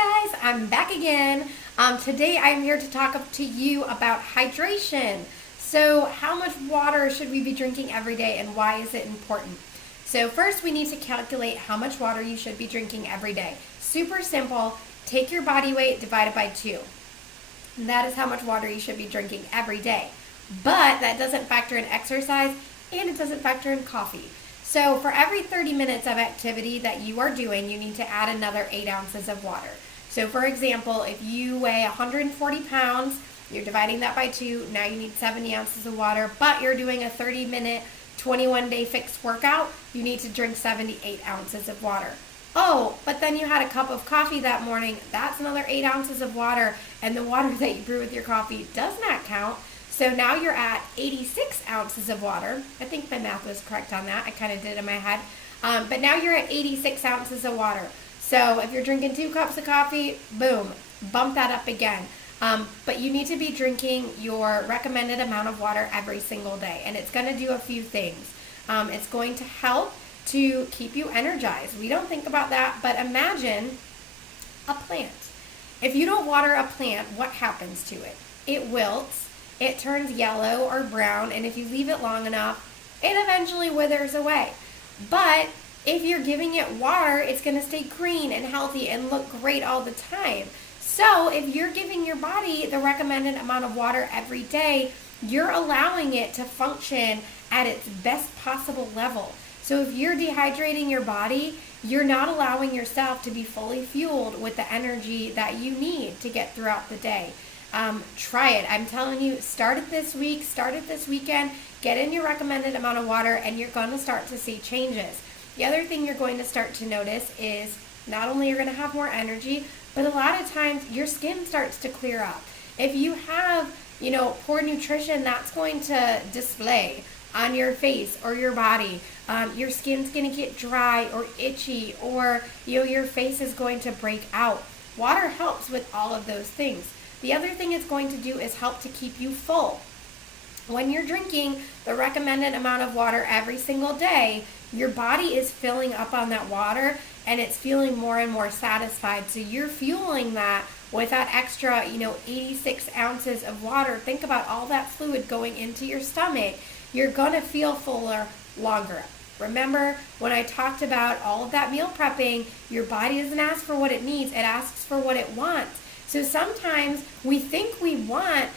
guys, I'm back again. Today I'm here to talk to you about hydration. So how much water should we be drinking every day and why is it important? So first we need to calculate how much water you should be drinking every day. Super simple, take your body weight divided by 2. And that is how much water you should be drinking every day. But that doesn't factor in exercise and it doesn't factor in coffee. So for every 30 minutes of activity that you are doing, you need to add another 8 ounces of water. So for example, if you weigh 140 pounds, you're dividing that by 2, now you need 70 ounces of water, but you're doing a 30-minute, 21-day fixed workout, you need to drink 78 ounces of water. Oh, but then you had a cup of coffee that morning, that's another 8 ounces of water, and the water that you brew with your coffee does not count. So now you're at 86 ounces of water. I think my math was correct on that. I kind of did it in my head. But now you're at 86 ounces of water. So if you're drinking 2 cups of coffee, boom, bump that up again. But you need to be drinking your recommended amount of water every single day. And it's going to do a few things. It's going to help to keep you energized. We don't think about that, but imagine a plant. If you don't water a plant, what happens to it? It wilts. It turns yellow or brown, and if you leave it long enough, it eventually withers away. But if you're giving it water, it's going to stay green and healthy and look great all the time. So if you're giving your body the recommended amount of water every day, you're allowing it to function at its best possible level. So if you're dehydrating your body, you're not allowing yourself to be fully fueled with the energy that you need to get throughout the day. Try it. I'm telling you, start it this week, start it this weekend, get in your recommended amount of water, and you're going to start to see changes. The other thing you're going to start to notice is not only you're going to have more energy, but a lot of times your skin starts to clear up. If you have, poor nutrition, that's going to display on your face or your body. Your skin's going to get dry or itchy, or your face is going to break out. Water helps with all of those things. The other thing it's going to do is help to keep you full. When you're drinking the recommended amount of water every single day, your body is filling up on that water and it's feeling more and more satisfied. So you're fueling that with that extra, 86 ounces of water. Think about all that fluid going into your stomach. You're going to feel fuller longer. Remember when I talked about all of that meal prepping, your body doesn't ask for what it needs, it asks for what it wants. So sometimes we think we want,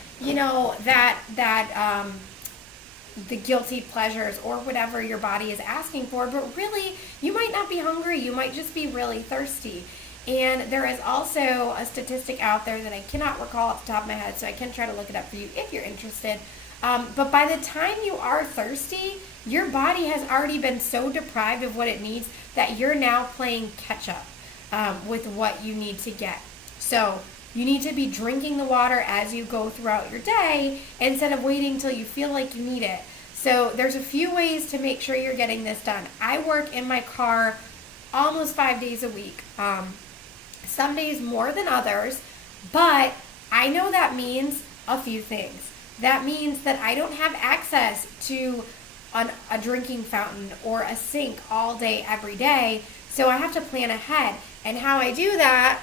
the guilty pleasures or whatever your body is asking for, but really you might not be hungry. You might just be really thirsty. And there is also a statistic out there that I cannot recall off the top of my head, so I can try to look it up for you if you're interested. But by the time you are thirsty, your body has already been so deprived of what it needs that you're now playing catch up with what you need to get. So you need to be drinking the water as you go throughout your day instead of waiting until you feel like you need it. So there's a few ways to make sure you're getting this done. I work in my car almost 5 days a week. Some days more than others, but I know that means a few things. That means that I don't have access to a drinking fountain or a sink all day, every day. So I have to plan ahead. And how I do that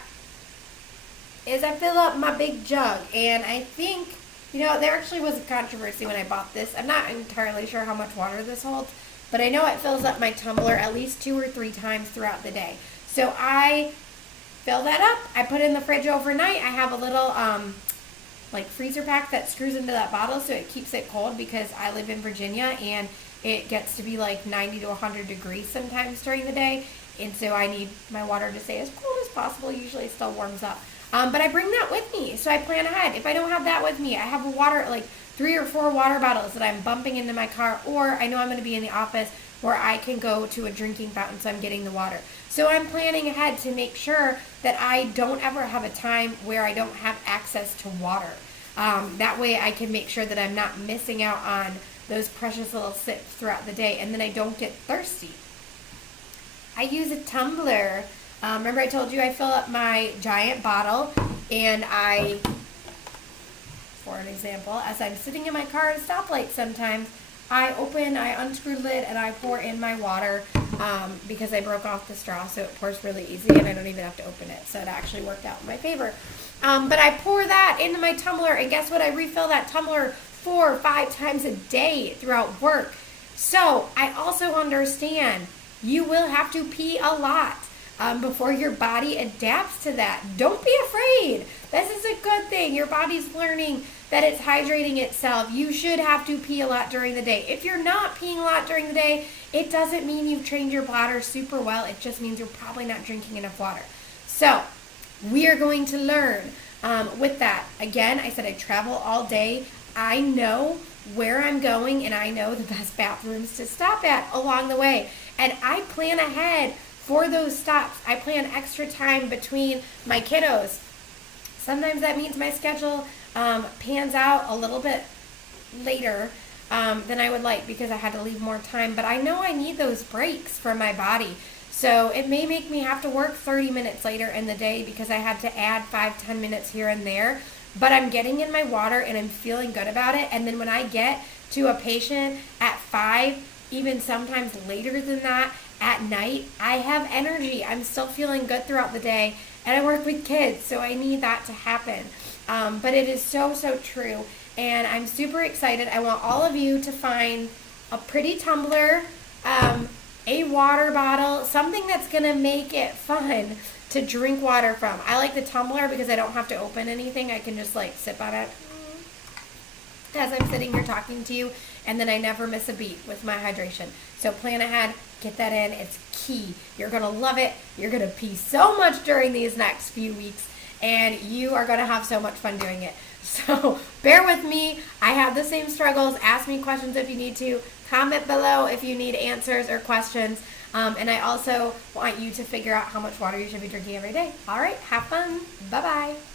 is I fill up my big jug, and I think, there actually was a controversy when I bought this. I'm not entirely sure how much water this holds, but I know it fills up my tumbler at least 2 or 3 times throughout the day. So I fill that up, I put it in the fridge overnight. I have a little freezer pack that screws into that bottle so it keeps it cold, because I live in Virginia and it gets to be like 90 to 100 degrees sometimes during the day, and so I need my water to stay as cold as possible. Usually it still warms up. But I bring that with me, so I plan ahead. If I don't have that with me, I have 3 or 4 water bottles that I'm bumping into my car, or I know I'm going to be in the office where I can go to a drinking fountain, so I'm getting the water. So I'm planning ahead to make sure that I don't ever have a time where I don't have access to water. That way I can make sure that I'm not missing out on those precious little sips throughout the day, and then I don't get thirsty. I use a tumbler. Remember I told you I fill up my giant bottle, and for an example, as I'm sitting in my car at a stoplight sometimes, I unscrew the lid and I pour in my water because I broke off the straw, so it pours really easy and I don't even have to open it. So it actually worked out in my favor. But I pour that into my tumbler, and guess what? I refill that tumbler 4 or 5 times a day throughout work. So I also understand you will have to pee a lot before your body adapts to that. Don't be afraid. This is a good thing. Your body's learning that it's hydrating itself. You should have to pee a lot during the day. If you're not peeing a lot during the day, it doesn't mean you've trained your bladder super well. It just means you're probably not drinking enough water. So we are going to learn with that. Again, I said I travel all day. I know where I'm going, and I know the best bathrooms to stop at along the way. And I plan ahead for those stops. I plan extra time between my kiddos. Sometimes that means my schedule pans out a little bit later than I would like because I had to leave more time. But I know I need those breaks for my body. So it may make me have to work 30 minutes later in the day because I had to add 5-10 minutes here and there. But I'm getting in my water and I'm feeling good about it. And then when I get to a patient at 5, even sometimes later than that, at night, I have energy. I'm still feeling good throughout the day. And I work with kids, so I need that to happen. But it is so, so true. And I'm super excited. I want all of you to find a pretty tumbler, a water bottle, something that's going to make it fun to drink water from. I like the tumbler because I don't have to open anything. I can just like sip on it as I'm sitting here talking to you, and then I never miss a beat with my hydration. So plan ahead, get that in. It's key. You're going to love it. You're going to pee so much during these next few weeks, and you are going to have so much fun doing it. So bear with me. I have the same struggles. Ask me questions if you need to. Comment below if you need answers or questions. And I also want you to figure out how much water you should be drinking every day. All right, have fun. Bye-bye.